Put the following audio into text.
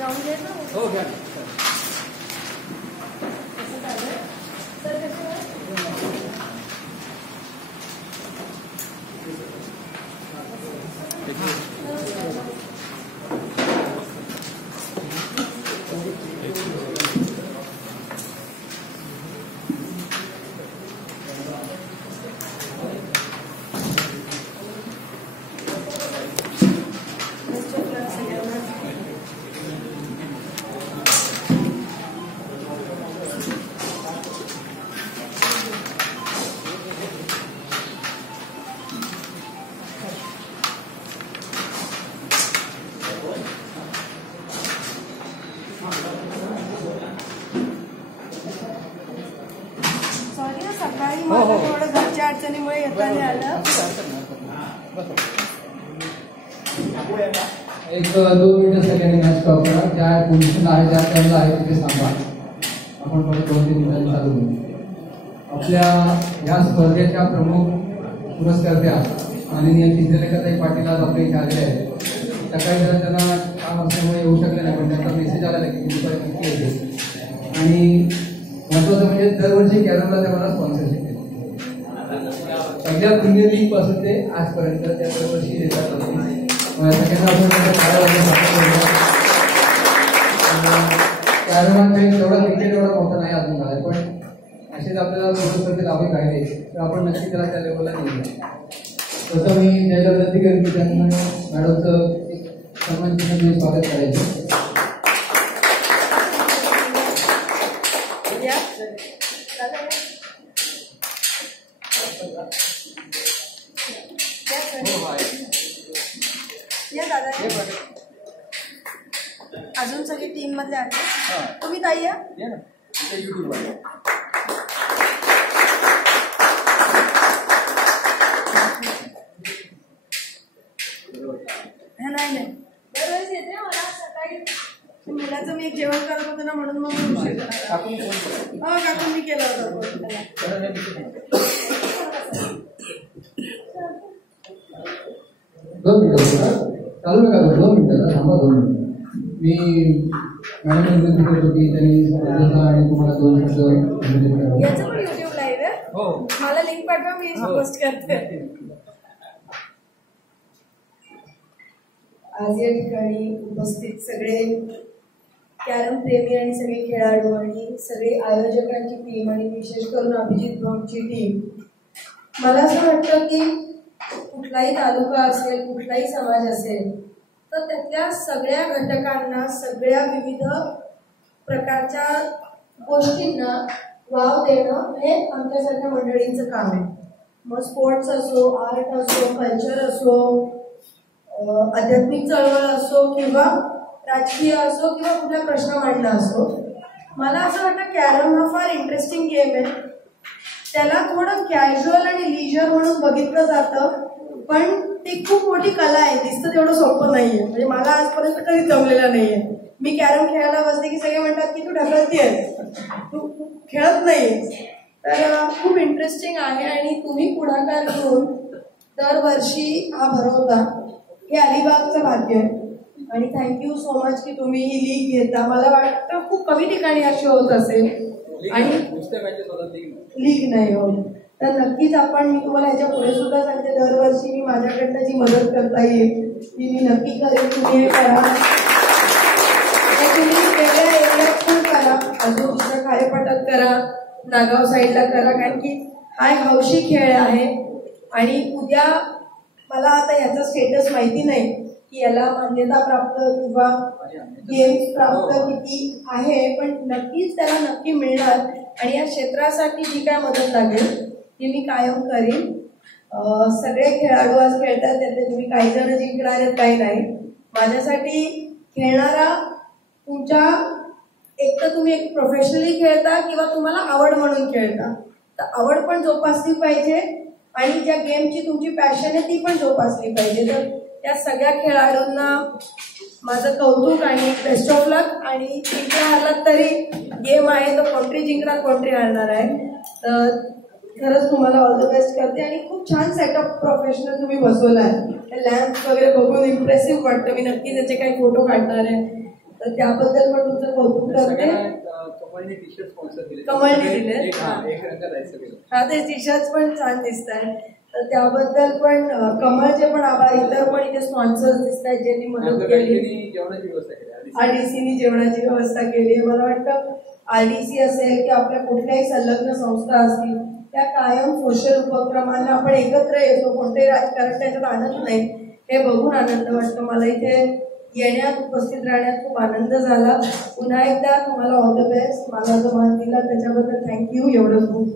जाऊन घे ना. हो घ्या. सर कसं आहे? सकाळी मला थोडं घरच्या अडचणीमुळे येता नाही आलं. एक 2 मिनिटं सगळ्यांनी मॅच स्टॉप करा. ज्या पोझिशन आहे ज्या टाइमला आहे तिथे थांबा. आपण परत 2-3 मिनिटांनी चालू करू. आपल्या ह्या स्पर्धेच्या प्रमुख पुरस्कर्त्या माननीय चित्रलेखाताई पाटील आज आपल्या इथे आलेले आहेत. सकाळी जर त्यांना काम असल्यामुळे येऊ शकले नाही, पण त्यांचा मेसेज आलेला की दुपारी नक्की येते. आणि महत्वाचं म्हणजे दरवर्षी कॅरमला ते मला स्पॉन्सरशिप देते. पहिल्या प्रीमियर लीग पासून ते आजपर्यंत त्या दरवर्षी देतात. कॅरममध्ये तेवढा क्रिकेट एवढा मोठा नाही अजून झाला, पण असेच आपल्याला पुरस्कार लाभत राहिले तर आपण नक्की त्याला त्या लेवलला नेऊया. तसं मी ज्याला विनंती करेन की त्यांना मॅडमचं सन्मान चिन्ह स्वागत करायचं. अजून सगळी टीम मधले आहे. तुम्ही ताई या युट्यूब नाही दरवेळेस येते. मला सकाळी मुलाचं मी एक जेवण करत होते ना, म्हणून मग काकून मी केलं होतं. दोन मिनिटं चालू नका, 2 मिनिटं थांबा. 2 मिनिटं मी मॅडम विनंती करतो की त्यांनी आणि तुम्हाला 2 मिनिटं. याचं पण युट्यूब लाईव्ह आहे. हो, मला लिंक पाठवा, मी पोस्ट करते. आज या ठिकाणी उपस्थित सगळे कॅरम प्रेमी आणि सगळे खेळाडू आणि सगळे आयोजकांची टीम आणि विशेष करून अभिजित भाऊची टीम, मला असं वाटतं की कुठलाही तालुका असेल, कुठलाही समाज असेल, तर त्यातल्या सगळ्या घटकांना, सगळ्या विविध प्रकारच्या गोष्टींना वाव देणं हे आमच्यासारख्या मंडळींचं काम आहे. मग स्पोर्ट्स असो, आर्ट असो, कल्चर असो, आध्यात्मिक चळवळ असो किंवा राजकीय असो किंवा कुठला प्रश्न मांडला असो, मला असं वाटतं कॅरम हा फार इंटरेस्टिंग गेम आहे. त्याला थोडं कॅज्युअल आणि लिजर म्हणून बघितलं जातं, पण ती खूप मोठी कला आहे. दिसतं तेवढं सोपं नाहीये. म्हणजे मला आजपर्यंत कधीच जमलेला नाहीये. मी कॅरम खेळायला बसले की सगळे म्हणतात की तू ढकलती आहेस, तू खेळत नाहीस. तर खूप इंटरेस्टिंग आहे आणि तुम्ही पुढाकार घेऊन दरवर्षी हा भरवता, हे अलिबागचं भाग्य आहे. आणि थँक्यू सो मच की तुम्ही ही लीग घेता. मला वाटतं खूप कमी ठिकाणी अशी होत असेल आणि लीग नाही होत. तर नक्कीच मी तुम्हाला ह्याच्या पुढे सुद्धा सांगते, दरवर्षी मी माझ्याकडनं जी मदत करता येईल ती मी नक्की करेन. तुम्ही हे करा, तुम्ही वेगळ्या एरियात पण करा, अजून दुसऱ्या खारेपाटात करा, नागाव साईडला करा, कारण की हा एक हौशी खेळ आहे. आणि उद्या मला आता ह्याचा स्टेटस माहिती नाही की याला मान्यता प्राप्त किंवा गेम्स प्राप्त किती आहे, पण नक्कीच त्याला नक्की मिळणार. आणि या क्षेत्रासाठी जी काय मदत लागेल ती मी कायम करीन. सगळे खेळाडू आज खेळतात, त्यातले तुम्ही काही जण जिंकणार आहेत, काही नाही. माझ्यासाठी खेळणारा तुमच्या एक तर तुम्ही एक प्रोफेशनली खेळता किंवा तुम्हाला आवड म्हणून खेळता, तर आवड पण जोपासली पाहिजे आणि ज्या गेमची तुमची पॅशन आहे ती पण जोपासली पाहिजे. तर त्या सगळ्या खेळाडूंना माझं कौतुक आणि बेस्ट ऑफ लक. आणि जिंकला हरलात तरी गेम आहे, तो कोणतरी जिंकणार कोणतरी हरणार आहे. तर खरंच तुम्हाला ऑल द बेस्ट करते. आणि खूप छान सेटअप प्रोफेशनल तुम्ही बसवला आहे. लॅम्प वगैरे बघून इम्प्रेसिव्ह वाटतं. मी नक्की त्याचे काही फोटो काढणार आहे. तर त्याबद्दल पण तुमचं कौतुक करते. कमळने टी शर्ट स्पॉन्सर केले. कमळने दिले. एक रंग जायचं. हा, ते टी शर्ट पण छान दिसत आहे. तर त्याबद्दल पण कमळचे पण आभार. इतर पण इथे स्पॉन्सर्स दिसत आहेत ज्यांनी मदत केली. जेवणाची व्यवस्था केली. आरडीसीनी जेवणाची व्यवस्था केली. मला वाटतं आरडीसी असेल की आपल्या कुठल्याही संलग्न संस्था असतील त्या कायम सोशल उपक्रमांना आपण एकत्र येतो. कोणतेही राजकारण त्याच्यात आणत नाही. हे बघून आनंद वाटतो. मला इथे येण्यात उपस्थित राहण्यात खूप आनंद झाला. पुन्हा एकदा तुम्हाला ऑल द बेस्ट. मला जो मान दिला त्याच्याबद्दल थँक्यू. एवढंच खूप